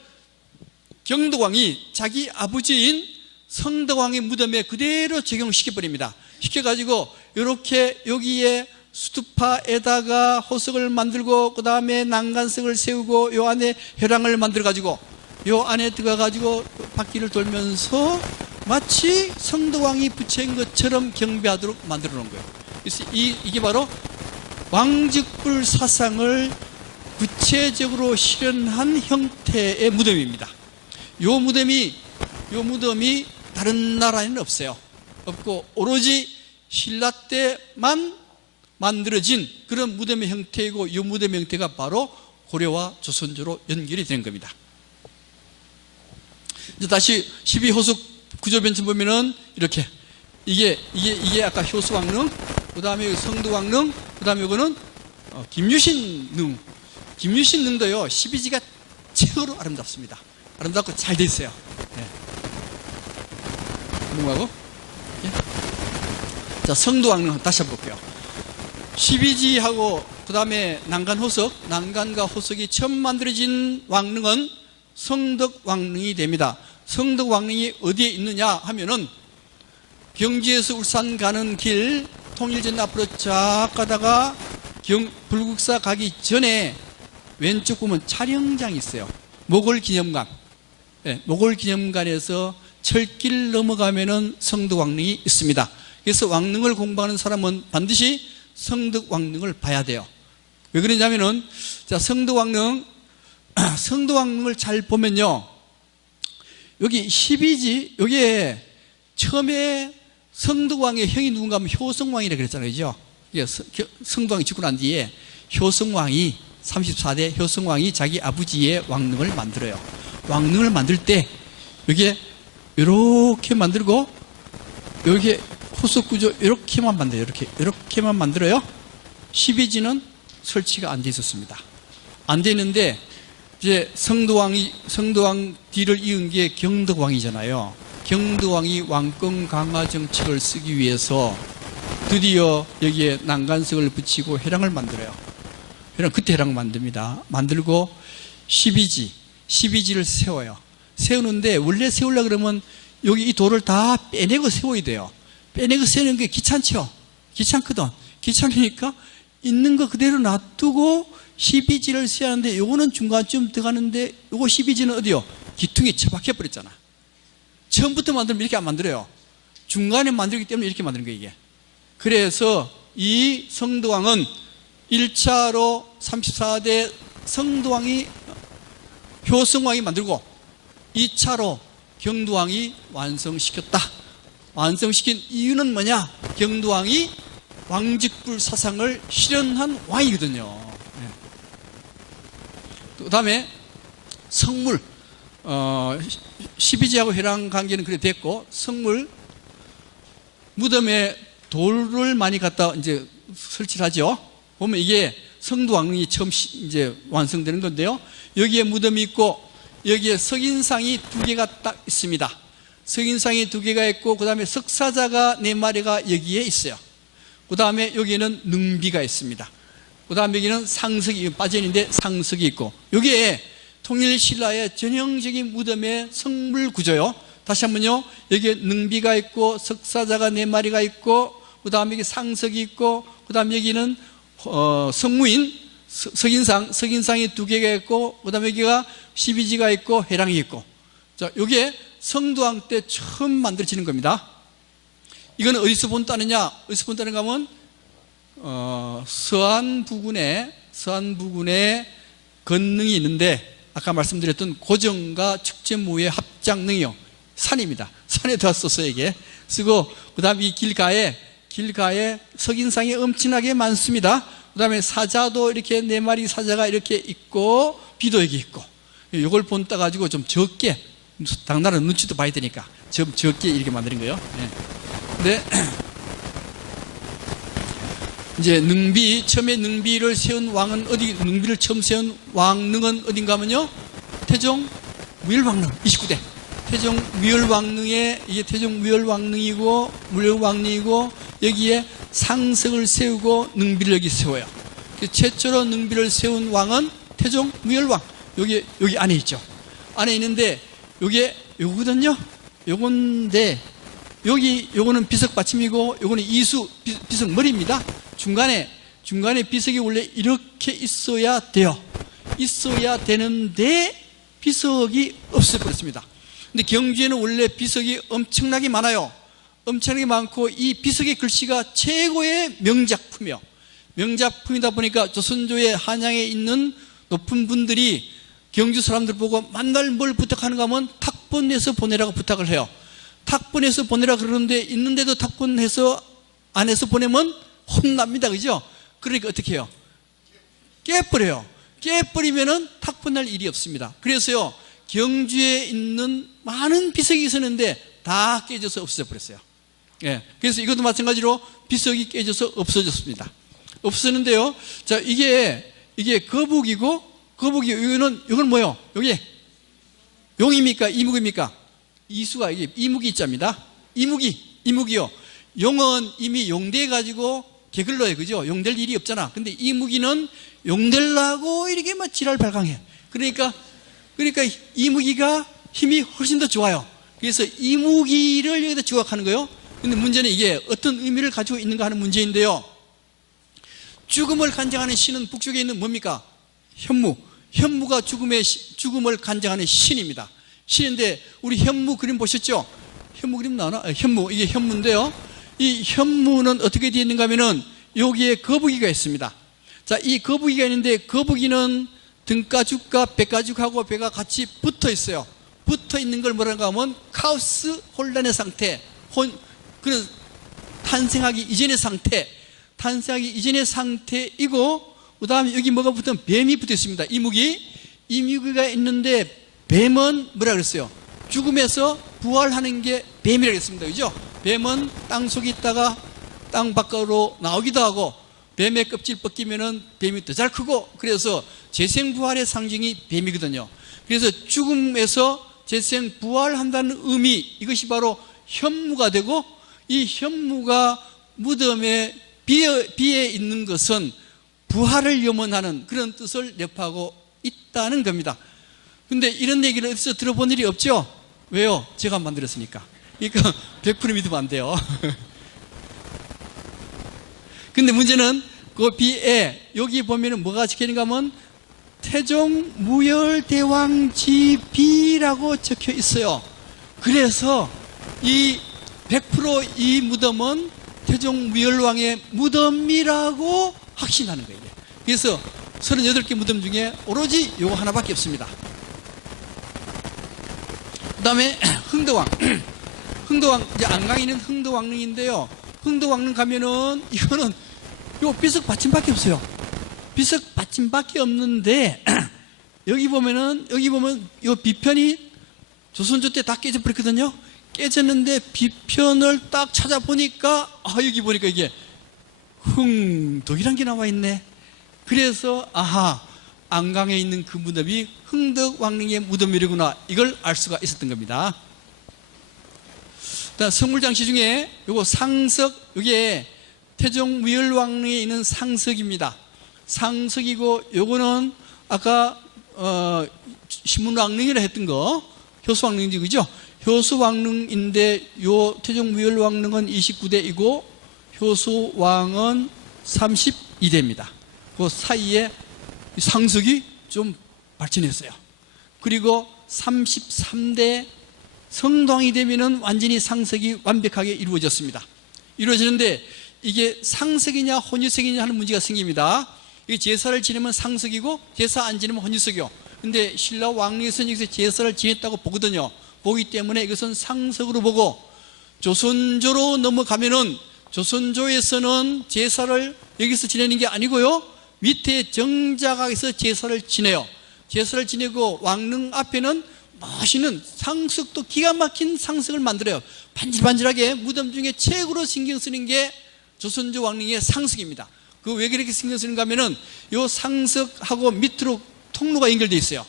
경덕왕이 자기 아버지인 성덕왕의 무덤에 그대로 적용시켜버립니다. 시켜가지고 이렇게 여기에 수투파에다가 호석을 만들고 그 다음에 난간석을 세우고 요 안에 회랑을 만들어가지고 요 안에 들어가가지고 바퀴를 돌면서 마치 성덕왕이 부처인 것처럼 경배하도록 만들어 놓은 거예요. 그래서 이게 바로 왕직불 사상을 구체적으로 실현한 형태의 무덤입니다. 요 무덤이 다른 나라에는 없어요. 없고 오로지 신라 때만 만들어진 그런 무덤의 형태이고, 이 무덤의 형태가 바로 고려와 조선조로 연결이 된 겁니다. 이제 다시 12호석 구조변천 보면은 이렇게 이게 아까 효수왕릉, 그 다음에 성덕왕릉, 그 다음에 이거는 김유신릉. 김유신릉도요 12지가 최고로 아름답습니다. 아름답고 잘 돼 있어요. 네. 넘어가고. 예. 자, 성덕왕릉 다시 한번 볼게요. 12지하고 그 다음에 난간호석, 난간과 호석이 처음 만들어진 왕릉은 성덕왕릉이 됩니다. 성덕왕릉이 어디에 있느냐 하면은 경주에서 울산 가는 길 통일전 앞으로 쫙 가다가 불국사 가기 전에 왼쪽 보면 촬영장이 있어요. 모골기념관. 네, 모골기념관에서 철길 넘어가면은 성덕왕릉이 있습니다. 그래서 왕릉을 공부하는 사람은 반드시 성덕왕릉을 봐야 돼요. 왜 그러냐면은, 자, 성덕왕릉을 잘 보면요, 여기 12지, 여기에 처음에 성덕왕의 형이 누군가 하면 효성왕이라고 그랬잖아요. 그죠? 성덕왕이 죽고 난 뒤에 효성왕이 34대 효성왕이 자기 아버지의 왕릉을 만들어요. 왕릉을 만들 때 여기에 이렇게 만들고, 여기에 호석구조 이렇게만 만들어요. 이렇게만 만들어요. 12지는 설치가 안 돼 있었습니다. 안 돼 있는데 이제 성덕왕 뒤를 이은 게 경덕왕이잖아요. 경덕왕이 왕권 강화 정책을 쓰기 위해서 드디어 여기에 난간석을 붙이고 회랑을 만들어요. 그때 회랑을 만듭니다. 만들고 12지를 세워요. 세우는데 원래 세우려고 그러면 여기 이 돌을 다 빼내고 세워야 돼요. 빼내고 세우는 게 귀찮죠? 귀찮거든. 귀찮으니까 있는 거 그대로 놔두고 12지를 세야 하는데, 요거는 중간쯤 들어가는데 요거 12지는 어디요? 기퉁에 처박혀 버렸잖아. 처음부터 만들면 이렇게 안 만들어요. 중간에 만들기 때문에 이렇게 만드는 거예요, 이게. 그래서 이 성덕왕은 1차로 34대 성덕왕이 효성왕이 만들고 2차로 경두왕이 완성시켰다. 완성시킨 이유는 뭐냐? 경두왕이 왕직불 사상을 실현한 왕이거든요. 네. 그 다음에 성물, 12지하고 회랑 관계는 그래 됐고, 성물, 무덤에 돌을 많이 갖다 이제 설치를 하죠. 보면 이게 성덕왕릉이 처음 이제 완성되는 건데요. 여기에 무덤이 있고, 여기에 석인상이 2개가 딱 있습니다. 석인상이 2개가 있고, 그 다음에 석사자가 4마리가 여기에 있어요. 그 다음에 여기에는 능비가 있습니다. 그 다음에 여기는 상석이 빠져있는데 상석이 있고, 여기에 통일신라의 전형적인 무덤의 성물 구조요. 다시 한번요. 여기에 능비가 있고, 석사자가 4마리가 있고, 그 다음에 여기 상석이 있고, 그 다음에 여기는 성무인 석인상이 2개가 있고, 그 다음에 여기가 12지가 있고 회랑이 있고. 자, 이게 성덕왕 때 처음 만들어지는 겁니다. 이건 어디서 본따느냐? 어디서 본따는가 하면 서안 부근에 건능이 있는데, 아까 말씀드렸던 고정과 축제무의 합장능이요, 산입니다. 산에 들어왔었어요. 이게 쓰고, 그 다음에 이 길가에 석인상이 엄청나게 많습니다. 그 다음에 사자도 이렇게 4마리 사자가 이렇게 있고, 비도 여기 있고. 이걸 본따 가지고 좀 적게, 당나라 눈치도 봐야 되니까 좀 적게 이렇게 만드는 거예요. 네. 근데 이제 처음에 능비를 세운 왕은 능비를 처음 세운 왕릉은 어딘가 하면요, 태종 무열왕릉 29대 태종 무열왕릉에, 이게 태종 무열왕릉이고 여기에 상석을 세우고 능비를 여기 세워요. 최초로 능비를 세운 왕은 태종 무열왕. 여기 안에 있죠. 안에 있는데 요거거든요. 요건데 요거는 비석 받침이고, 요거는 이수 비석 머리입니다. 중간에 비석이 원래 이렇게 있어야 돼요. 있어야 되는데 비석이 없어버렸습니다. 근데 경주에는 원래 비석이 엄청나게 많아요. 엄청나게 많고 이 비석의 글씨가 최고의 명작품이요. 명작품이다 보니까 조선조의 한양에 있는 높은 분들이 경주 사람들 보고 만날 뭘 부탁하는가 하면 탁본해서 보내라고 부탁을 해요. 탁본해서 보내라 그러는데 있는데도 탁본해서 안 해서 보내면 혼납니다. 그죠? 그러니까 어떻게 해요? 깨버려요. 깨버리면은 탁본할 일이 없습니다. 그래서요, 경주에 있는 많은 비석이 있었는데 다 깨져서 없어져 버렸어요. 예. 그래서 이것도 마찬가지로 비석이 깨져서 없어졌습니다. 없었는데요. 자, 이게 거북이고, 이건 뭐예요? 여기 용입니까? 이묵입니까? 이수가 이게 이묵이 있답니다. 이묵이요. 용은 이미 용돼가지고 게을러요. 그죠? 용될 일이 없잖아. 근데 이묵이는 용되려고 이렇게 막 지랄 발광해. 그러니까 이묵이가 힘이 훨씬 더 좋아요. 그래서 이묵이를 여기다 주각하는 거예요. 근데 문제는 이게 어떤 의미를 가지고 있는가 하는 문제인데요. 죽음을 간장하는 신은 북쪽에 있는 뭡니까? 현무가 죽음을 간장하는 신입니다. 신인데 우리 현무 그림 보셨죠? 현무 그림 나오나? 이게 현무인데요. 이 현무는 어떻게 되어 있는가 하면은 여기에 거북이가 있습니다. 자, 이 거북이가 있는데 거북이는 등가죽과 배가죽하고 배가 같이 붙어 있어요. 붙어 있는 걸 뭐라고 하면 카오스 혼란의 상태, 그런 탄생하기 이전의 상태이고, 그 다음에 여기 뭐가 붙은 뱀이 붙어 있습니다. 이무기가 있는데 뱀은 뭐라 그랬어요? 죽음에서 부활하는 게 뱀이라고 했습니다. 그죠? 뱀은 땅 속에 있다가 땅 밖으로 나오기도 하고, 뱀의 껍질 벗기면은 뱀이 더 잘 크고, 그래서 재생부활의 상징이 뱀이거든요. 그래서 죽음에서 재생부활한다는 의미, 이것이 바로 현무가 되고, 이 현무가 무덤에 비에 있는 것은 부활을 염원하는 그런 뜻을 내포하고 있다는 겁니다. 근데 이런 얘기를 어디서 들어본 일이 없죠? 왜요? 제가 만들었으니까. 그러니까 100% 믿으면 안 돼요. 근데 문제는 그 비에 여기 보면은 뭐가 적혀있는가 하면 태종 무열대왕지비라고 적혀 있어요. 그래서 이 100% 이 무덤은 태종 무열왕의 무덤이라고 확신하는 거예요. 그래서 38개 무덤 중에 오로지 요거 하나밖에 없습니다. 그 다음에 흥덕왕, 이제 안강에 있는 흥덕왕릉인데요. 흥덕왕릉 가면은 이거는 요 비석 받침밖에 없어요. 비석 받침밖에 없는데 여기 보면 요 비편이 조선조 때 다 깨져버렸거든요. 깨졌는데 비편을 딱 찾아보니까 여기 보니까 이게 흥덕이란 게 나와 있네. 그래서 안강에 있는 그 무덤이 흥덕왕릉의 무덤이구나, 이걸 알 수가 있었던 겁니다. 성물장시 중에 요거 상석, 이게 태종 무열왕릉에 있는 상석입니다. 상석이고, 요거는 아까 신문왕릉이라 했던 거 효수왕릉이지, 그죠? 효수왕릉인데 요 태종 무열왕릉은 29대이고 효수왕은 32대입니다. 그 사이에 상석이 좀 발전했어요. 그리고 33대 성당이 되면은 완전히 상석이 완벽하게 이루어졌습니다. 이루어지는데 이게 상석이냐 혼유석이냐 하는 문제가 생깁니다. 이 제사를 지내면 상석이고 제사 안 지내면 혼유석이요. 근데 신라 왕릉에서는 여기서 제사를 지냈다고 보거든요. 보기 때문에 이것은 상석으로 보고, 조선조로 넘어가면은 조선조에서는 제사를 여기서 지내는 게 아니고요, 밑에 정자각에서 제사를 지내요. 제사를 지내고 왕릉 앞에는 멋있는 상석도 기가 막힌 상석을 만들어요. 반질반질하게 무덤 중에 최고로 신경 쓰는 게 조선조 왕릉의 상석입니다. 그 왜 그렇게 신경 쓰는가 하면은 요 상석하고 밑으로 통로가 연결되어 있어요.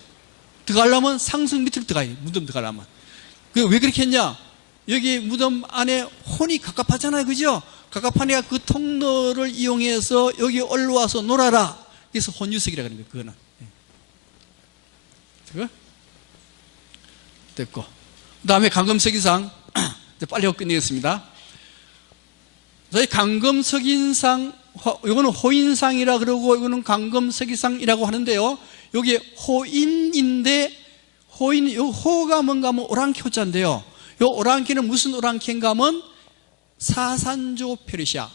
들어가려면 상석 밑으로 들어가야 돼요. 무덤 들어가려면. 그 왜 그렇게 했냐? 여기 무덤 안에 혼이 갑갑하잖아요. 그죠? 갑갑하니까 그 통로를 이용해서 여기 올라와서 놀아라. 그래서 혼유석이라고 하는 거예요. 그거는. 그거? 됐고. 그 다음에 강금석인상. 빨리 하고 끝내겠습니다. 저희 강금석인상, 이거는 호인상이라 그러고, 이거는 강금석인상이라고 하는데요. 여기 호인인데, 호인, 요 호가 뭔가 하면 오랑캐 호자인데요. 요 오랑캐는 무슨 오랑캐인가 하면 사산조 페르시아,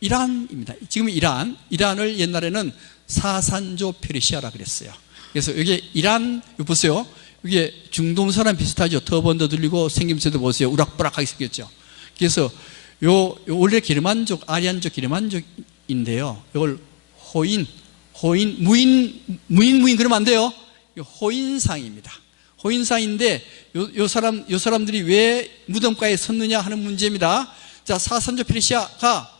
이란입니다. 지금 이란을 옛날에는 사산조 페르시아라 그랬어요. 그래서 이게 이란, 이거 보세요. 이게 중동 사람 비슷하죠. 터번도 들리고 생김새도 보세요. 우락부락하게 생겼죠. 그래서 요 원래 게르만족, 아리안족 게르만족인데요. 이걸 호인, 무인 그러면 안 돼요. 호인상입니다. 호인상인데 요 사람들이 왜 무덤가에 섰느냐 하는 문제입니다. 자, 사산조 페르시아가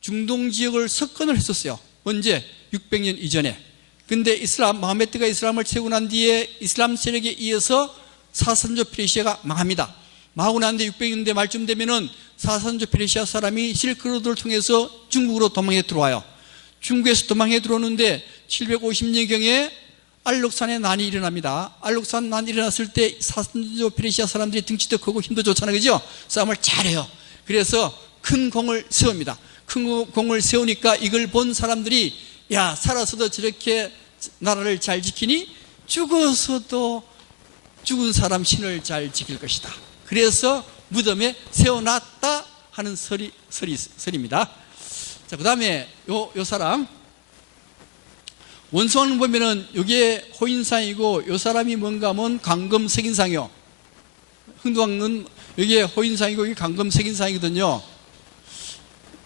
중동 지역을 석권을 했었어요. 언제? 600년 이전에. 근데 마호메트가 이슬람을 세우고 난 뒤에 이슬람 세력에 이어서 사산조 페르시아가 망합니다. 망하고 난 뒤에 600년대 말쯤 되면은 사산조 페르시아 사람이 실크로드를 통해서 중국으로 도망해 들어와요. 중국에서 도망해 들어오는데 750년경에 알록산에 난이 일어납니다. 알록산 난이 일어났을 때 사산조 페르시아 사람들이 등치도 크고 힘도 좋잖아요. 그죠? 싸움을 잘해요. 그래서 큰 공을 세웁니다. 큰 공을 세우니까 이걸 본 사람들이 야, 살아서도 저렇게 나라를 잘 지키니 죽어서도 죽은 사람 신을 잘 지킬 것이다. 그래서 무덤에 세워놨다 하는 설입니다. 자, 그 다음에 요 사람 원수왕릉 보면은 이게 호인상이고 요 사람이 뭔가 하면 강금색인상이요. 흥두왕릉은 여기에 호인상이고 이게 강금색인상이거든요.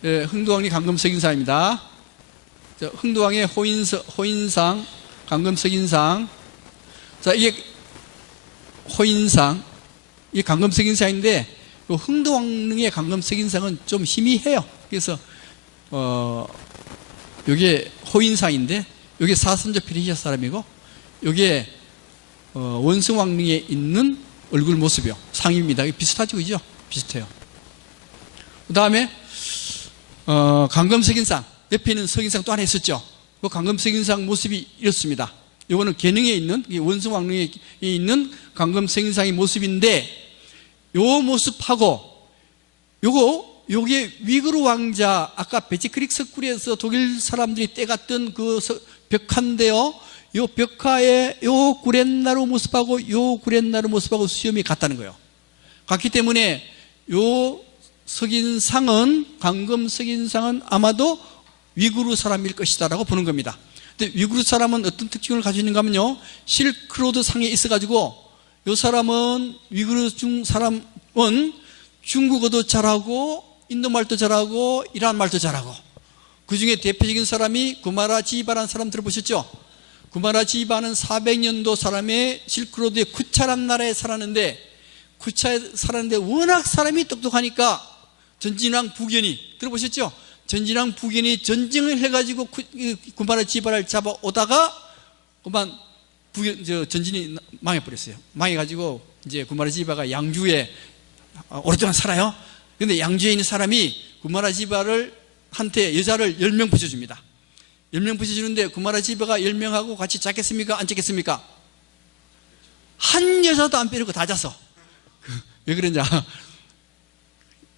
예, 흥두왕이 강금색인상입니다. 자, 흥두왕의 호인상, 강금색인상. 자, 이게 호인상, 이게 강금색인상인데 흥두왕릉의 강금색인상은 좀 희미해요. 그래서 이게 호인상인데 이게 사선조 페르시아 사람이고 이게 원성왕릉에 있는 얼굴 모습이요. 상입니다. 비슷하죠, 그죠? 비슷해요. 그 다음에 강금색인상, 옆에 있는 석인상 또 하나 있었죠. 그 강금색인상 모습이 이렇습니다. 이거는 계능에 있는 원성왕릉에 있는 강금색인상의 모습인데 요 모습하고 요게 위그르 왕자, 아까 베치크릭 석굴에서 독일 사람들이 떼갔던 그 벽화인데요. 요 벽화의 요 구렛나루 모습하고 요 구렛나루 모습하고 수염이 같다는 거예요. 같기 때문에 요 석인상은, 강금 석인상은 아마도 위구르 사람일 것이다 라고 보는 겁니다. 근데 위구르 사람은 어떤 특징을 가지고 있는가 하면요, 실크로드 상에 있어가지고 요 사람은, 위구르 사람은 중국어도 잘하고 인도 말도 잘하고 이란 말도 잘하고, 그 중에 대표적인 사람이 구마라 지바라는 사람 들어보셨죠? 구마라 지바는 400년도 사람의 실크로드의 쿠차란 나라에 살았는데, 쿠차에 살았는데 워낙 사람이 똑똑하니까 전진왕 부견이, 들어보셨죠? 전진왕 부견이 전쟁을 해가지고 구마라 지바를 잡아오다가 그만 전진이 망해버렸어요. 망해가지고 이제 구마라 지바가 양주에 오랫동안 살아요. 근데 양주에 있는 사람이 구마라 지바를 한테 여자를 10명 붙여줍니다. 10명 붙여주는데 구마라 지바가 10명하고 같이 잤겠습니까? 안 잤겠습니까? 한 여자도 안 빼놓고 다 잤어. 왜 그러냐?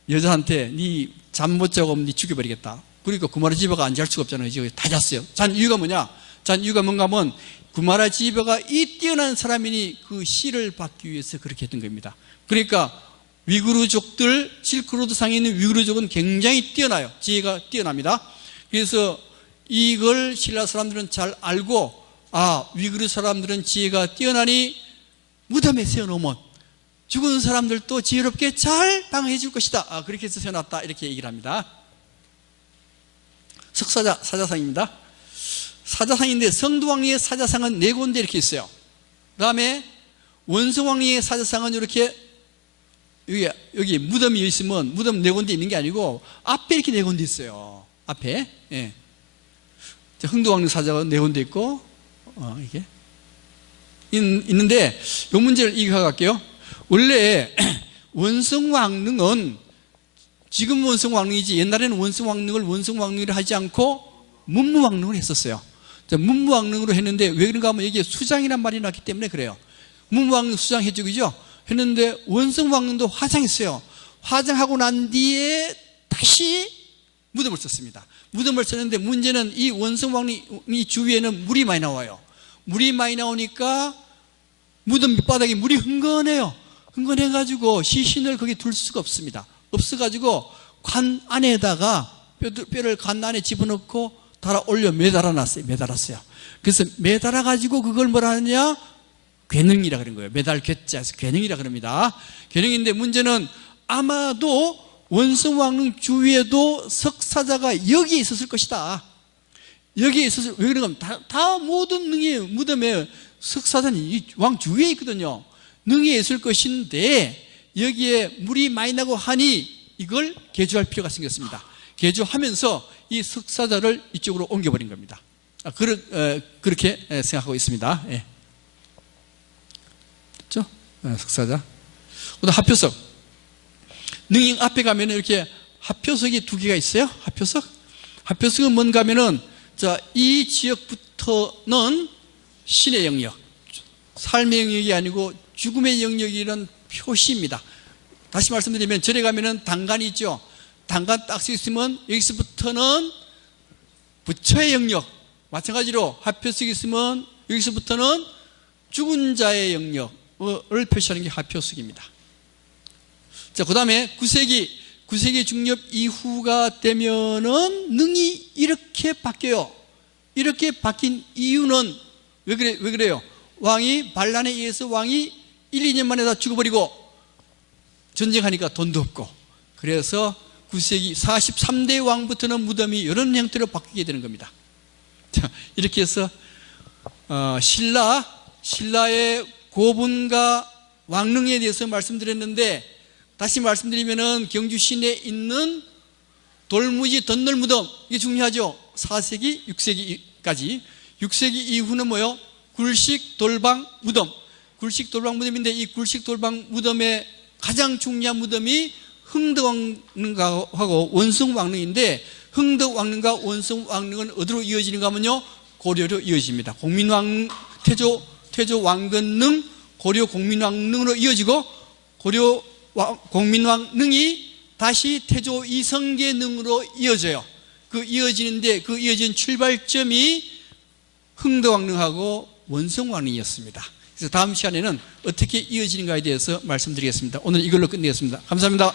여자한테 니 잠 못 자고 니 죽여버리겠다. 그러니까 구마라 지바가 안 잘 수가 없잖아요. 다 잤어요. 잔 이유가 뭐냐? 잔 이유가 뭔가 하면 구마라 지바가 이 뛰어난 사람이니 그 씨를 받기 위해서 그렇게 했던 겁니다. 그러니까 위구르족들, 실크로드 상에 있는 위구르족은 굉장히 뛰어나요. 지혜가 뛰어납니다. 그래서 이걸 신라 사람들은 잘 알고, 아, 위구르 사람들은 지혜가 뛰어나니 무덤에 세워놓으면 죽은 사람들도 지혜롭게 잘 방어해 줄 것이다. 아, 그렇게 해서 세워놨다. 이렇게 얘기를 합니다. 사자상입니다. 사자상인데 성두왕리의 사자상은 4군데 이렇게 있어요. 그 다음에 원성왕리의 사자상은 이렇게 여기 무덤이 있으면 무덤 4군데 있는 게 아니고 앞에 이렇게 4군데 있어요. 앞에. 예. 흥두왕릉 사자가 4군데 있고 이게 있는데 이 문제를 이해하고 갈게요. 원래 원성왕릉은 지금 원성왕릉이지 옛날에는 원성왕릉을 원성왕릉을 하지 않고 문무왕릉을 했었어요. 문무왕릉으로 했는데 왜 그런가 하면 여기에 수장이란 말이 나왔기 때문에 그래요. 문무왕릉 수장 해주기죠. 했는데 원성왕릉도 화장했어요. 화장하고 난 뒤에 다시 무덤을 썼습니다. 무덤을 썼는데 문제는 이 원성왕릉이 주위에는 물이 많이 나와요. 물이 많이 나오니까 무덤 밑바닥에 물이 흥건해요. 흥건해가지고 시신을 거기 둘 수가 없습니다. 없어가지고 관 안에다가 뼈를 관 안에 집어넣고 달아 올려 매달았어요. 그래서 매달아가지고 그걸 뭐라 하느냐? 궤능이라 그런 거예요. 매달 궤자에서 궤능이라 그럽니다. 궤능인데 문제는 아마도 원성왕릉 주위에도 석사자가 여기에 있었을 것이다. 여기에 있었을, 왜 그런가? 다 모든 능이 무덤에 석사자는 왕 주위에 있거든요. 능이 있을 것인데 여기에 물이 많이 나고 하니 이걸 개조할 필요가 생겼습니다. 개조하면서 이 석사자를 이쪽으로 옮겨버린 겁니다. 그렇게 생각하고 있습니다. 예. 됐죠? 석사자. 그다음 합표석. 능인 앞에 가면 이렇게 합표석이 두 개가 있어요. 합표석. 합표석은 뭔가 하면은 이 지역부터는 신의 영역, 삶의 영역이 아니고 죽음의 영역이라는 표시입니다. 다시 말씀드리면 절에 가면은 단간이 있죠. 단간 딱 서 있으면 여기서부터는 부처의 영역, 마찬가지로 합표석이 있으면 여기서부터는 죽은 자의 영역을 표시하는 게 합표석입니다. 자, 그 다음에 9세기 중엽 이후가 되면은 능이 이렇게 바뀌어요. 이렇게 바뀐 이유는 왜 그래요? 왕이 반란에 의해서 왕이 1, 2년 만에 다 죽어버리고 전쟁하니까 돈도 없고, 그래서 9세기 43대 왕부터는 무덤이 이런 형태로 바뀌게 되는 겁니다. 자, 이렇게 해서 신라의 고분과 왕릉에 대해서 말씀드렸는데, 다시 말씀드리면은 경주 시내에 있는 돌무지 덧널 무덤, 이게 중요하죠. 4세기, 6세기까지. 6세기 이후는 뭐요? 굴식 돌방 무덤. 굴식 돌방 무덤인데, 이 굴식 돌방 무덤의 가장 중요한 무덤이 흥덕왕릉하고 원성왕릉인데, 흥덕왕릉과 원성왕릉은 어디로 이어지는가 하면요, 고려로 이어집니다. 태조 왕건릉, 고려 공민왕릉으로 이어지고, 고려 공민왕릉이 다시 태조 이성계릉으로 이어져요. 그 이어지는데 그 이어진 출발점이 흥덕왕릉하고 원성왕릉이었습니다. 그래서 다음 시간에는 어떻게 이어지는가에 대해서 말씀드리겠습니다. 오늘 이걸로 끝내겠습니다. 감사합니다.